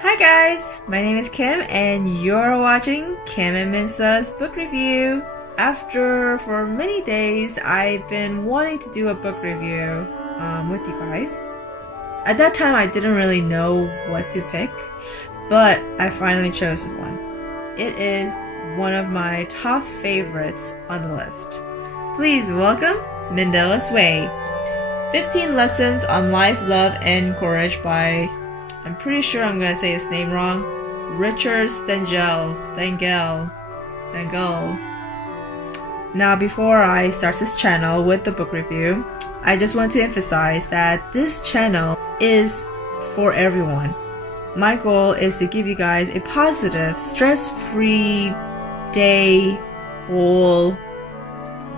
Hi guys, my name is Kim and you're watching Kim and Minsa's book review. For many days, I've been wanting to do a book review with you guys. At that time, I didn't really know what to pick, but I finally chose one. It is one of my top favorites on the list. Please welcome Mandela's Way. 15 Lessons on Life, Love, and Courage by, I'm pretty sure I'm gonna say his name wrong, Richard Stengel. Now, before I start this channel with the book review, I just want to emphasize that this channel is for everyone. My goal is to give you guys a positive, stress-free day, goal,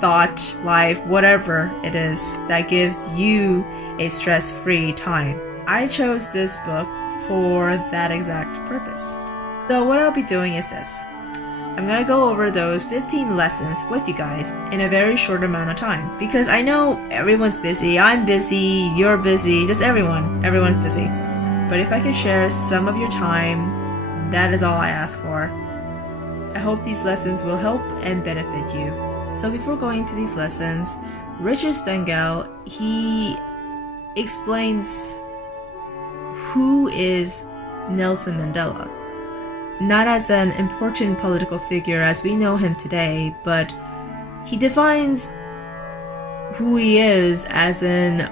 thought, life, whatever it is that gives you a stress-free time. I chose this book for that exact purpose. So what I'll be doing is this. I'm gonna go over those 15 lessons with you guys in a very short amount of time, because I know everyone's busy, I'm busy, you're busy, just everyone's busy. But if I can share some of your time, that is all I ask for. I hope these lessons will help and benefit you. So before going into these lessons, Richard Stengel, he explains who is Nelson Mandela. Not as an important political figure as we know him today, but he defines who he is as in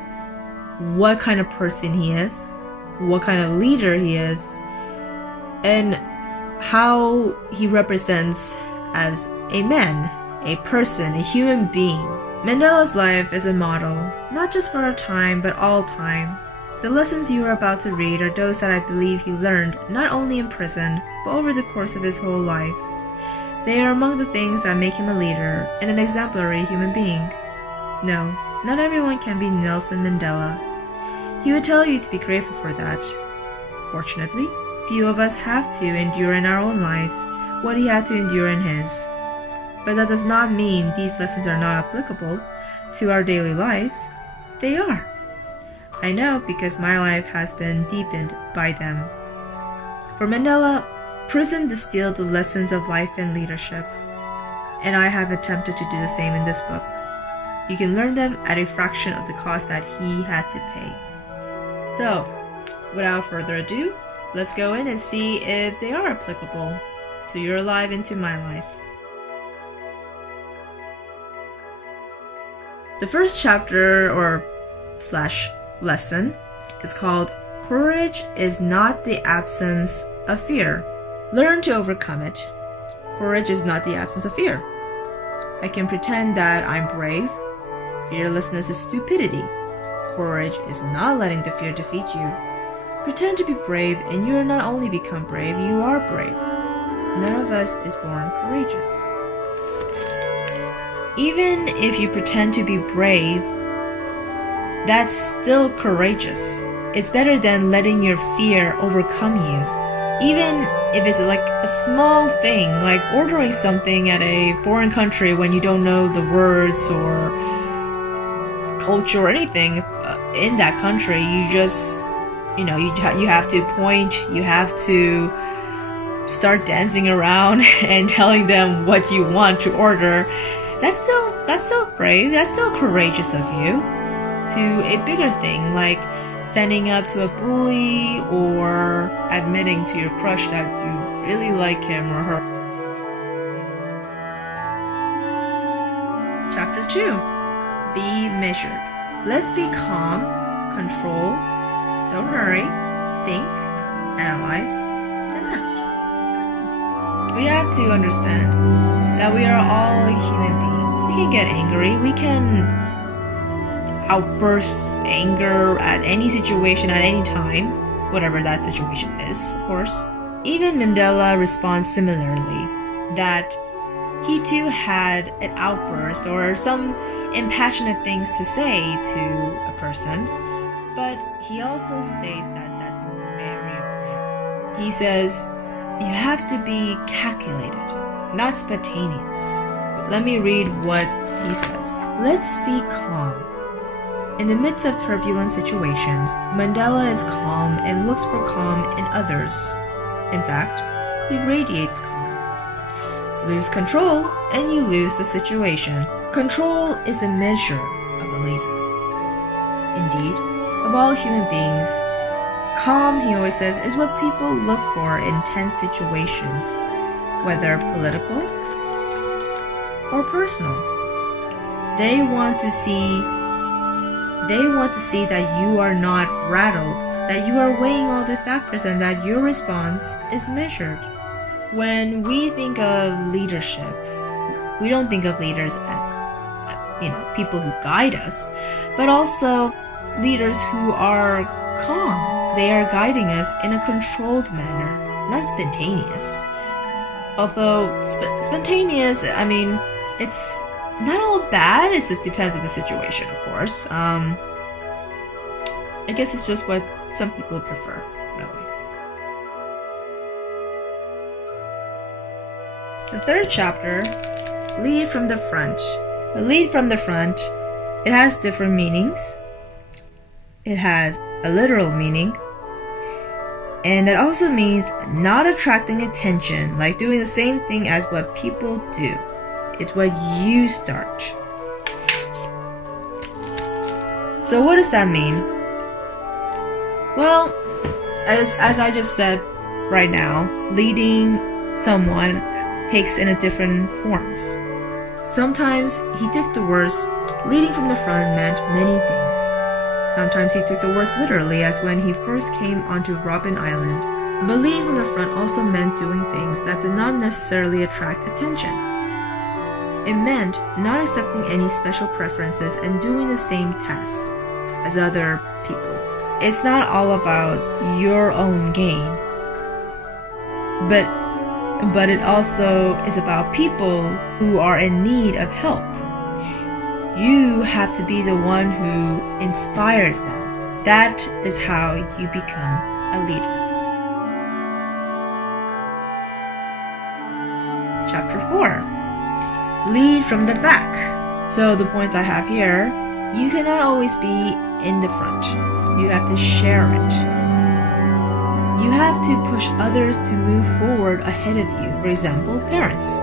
what kind of person he is, what kind of leader he is, and how he represents as a man, a person, a human being. Mandela's life is a model, not just for our time, but all time. The lessons you are about to read are those that I believe he learned not only in prison, but over the course of his whole life. They are among the things that make him a leader and an exemplary human being. No, not everyone can be Nelson Mandela. He would tell you to be grateful for that. Fortunately, few of us have to endure in our own lives what he had to endure in his. But that does not mean these lessons are not applicable to our daily lives. They are. I know, because my life has been deepened by them. For Mandela, prison distilled the lessons of life and leadership, and I have attempted to do the same in this book. You can learn them at a fraction of the cost that he had to pay. So, without further ado, let's go in and see if they are applicable to your life and to my life. The first chapter or lesson is called Courage is not the absence of fear. Learn to overcome it. Courage is not the absence of fear. I can pretend that I'm brave. Fearlessness is stupidity. Courage is not letting the fear defeat you. Pretend to be brave and you will not only become brave, you are brave. None of us is born courageous. Even if you pretend to be brave, that's still courageous. It's better than letting your fear overcome you. Even if it's like a small thing, like ordering something at a foreign country when you don't know the words or culture or anything in that country, you just, you have to point, you have to start dancing around and telling them what you want to order. That's still brave, that's still courageous of you. To a bigger thing, like standing up to a bully or admitting to your crush that you really like him or her. Chapter 2. Be measured. Let's be calm, control, don't hurry, think, analyze, then act. We have to understand that we are all human beings. We can get angry, we can outburst anger at any situation at any time, whatever that situation is, of course. Even Mandela responds similarly, that he too had an outburst or some impassionate things to say to a person, but he also states that that's very rare. He says, you have to be calculated, not spontaneous. Let me read what he says. Let's be calm. In the midst of turbulent situations, Mandela is calm and looks for calm in others. In fact, he radiates calm. Lose control and you lose the situation. Control is the measure of a leader. Indeed, of all human beings, calm, he always says, is what people look for in tense situations, whether political or personal. They want to see that you are not rattled, that you are weighing all the factors, and that your response is measured. When we think of leadership, we don't think of leaders as, people who guide us, but also leaders who are calm. They are guiding us in a controlled manner, not spontaneous. Although spontaneous, it's not all bad, it just depends on the situation, of course. I guess it's just what some people prefer, really. The third chapter, lead from the front. The lead from the front, it has different meanings. It has a literal meaning, and that also means not attracting attention, like doing the same thing as what people do. It's what you start. So what does that mean? Well, as I just said right now, leading someone takes in a different forms. Sometimes he took the words leading from the front meant many things. Sometimes he took the words literally, as when he first came onto Robben Island. But leading from the front also meant doing things that did not necessarily attract attention. It meant not accepting any special preferences and doing the same tasks as other people. It's not all about your own gain, but it also is about people who are in need of help. You have to be the one who inspires them. That is how you become a leader. Chapter 4. Lead from the back. So the points I have here, you cannot always be in the front. You have to share it. You have to push others to move forward ahead of you. For example, parents.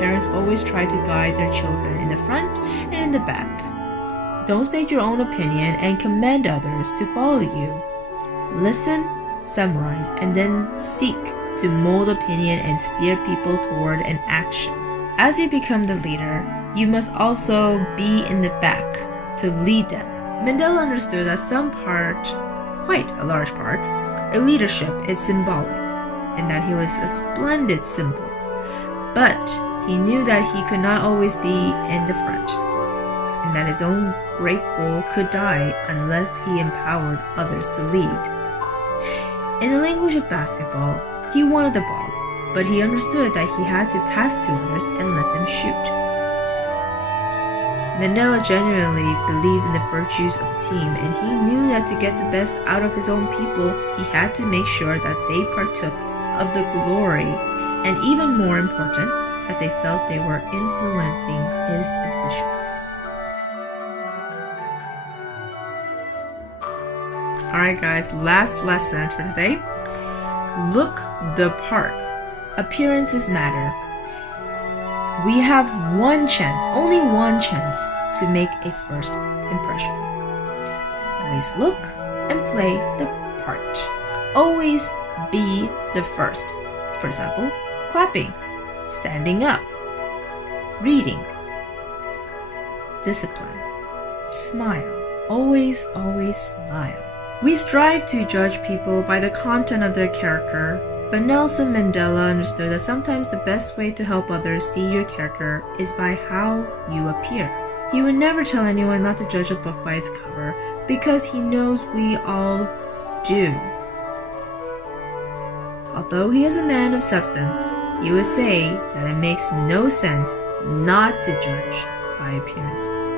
Parents always try to guide their children in the front and in the back. Don't state your own opinion and command others to follow you. Listen, summarize, and then seek to mold opinion and steer people toward an action. As you become the leader, you must also be in the back to lead them. Mandela understood that quite a large part, of leadership is symbolic, and that he was a splendid symbol. But he knew that he could not always be in the front, and that his own great goal could die unless he empowered others to lead. In the language of basketball, he wanted the ball, but he understood that he had to pass to others and let them shoot. Mandela genuinely believed in the virtues of the team, and he knew that to get the best out of his own people, he had to make sure that they partook of the glory, and even more important, that they felt they were influencing his decisions. Alright guys, last lesson for today. Look the part. Appearances matter. We have one chance, only one chance, to make a first impression. Always look and play the part. Always be the first. For example, clapping, standing up, reading, discipline, smile. Always, always smile. We strive to judge people by the content of their character, but Nelson Mandela understood that sometimes the best way to help others see your character is by how you appear. He would never tell anyone not to judge a book by its cover, because he knows we all do. Although he is a man of substance, he would say that it makes no sense not to judge by appearances.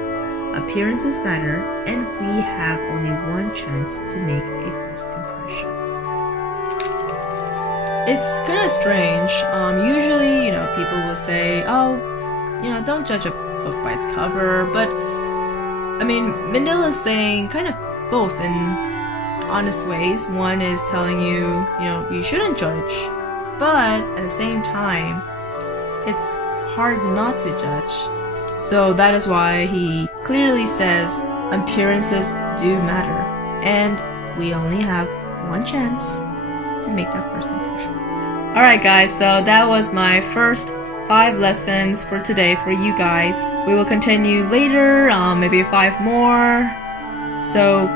Appearances matter, and we have only one chance to make a first impression. It's kind of strange. Usually, people will say, don't judge a book by its cover, but I mean, Mandela is saying kind of both in honest ways. One is telling you, you shouldn't judge, but at the same time, it's hard not to judge. So that is why he clearly says appearances do matter, and we only have one chance to make that first impression. Alright guys, so that was my first 5 lessons for today for you guys. We will continue later, maybe 5 more. So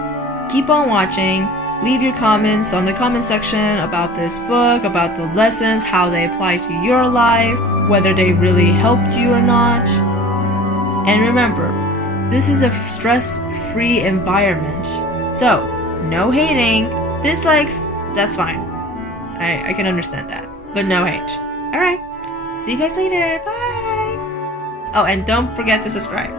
keep on watching. Leave your comments on the comment section about this book, about the lessons, how they apply to your life, whether they really helped you or not. And remember, this is a stress-free environment. So, no hating. Dislikes, that's fine. I can understand that. But no hate. Alright. See you guys later. Bye! Oh, and don't forget to subscribe.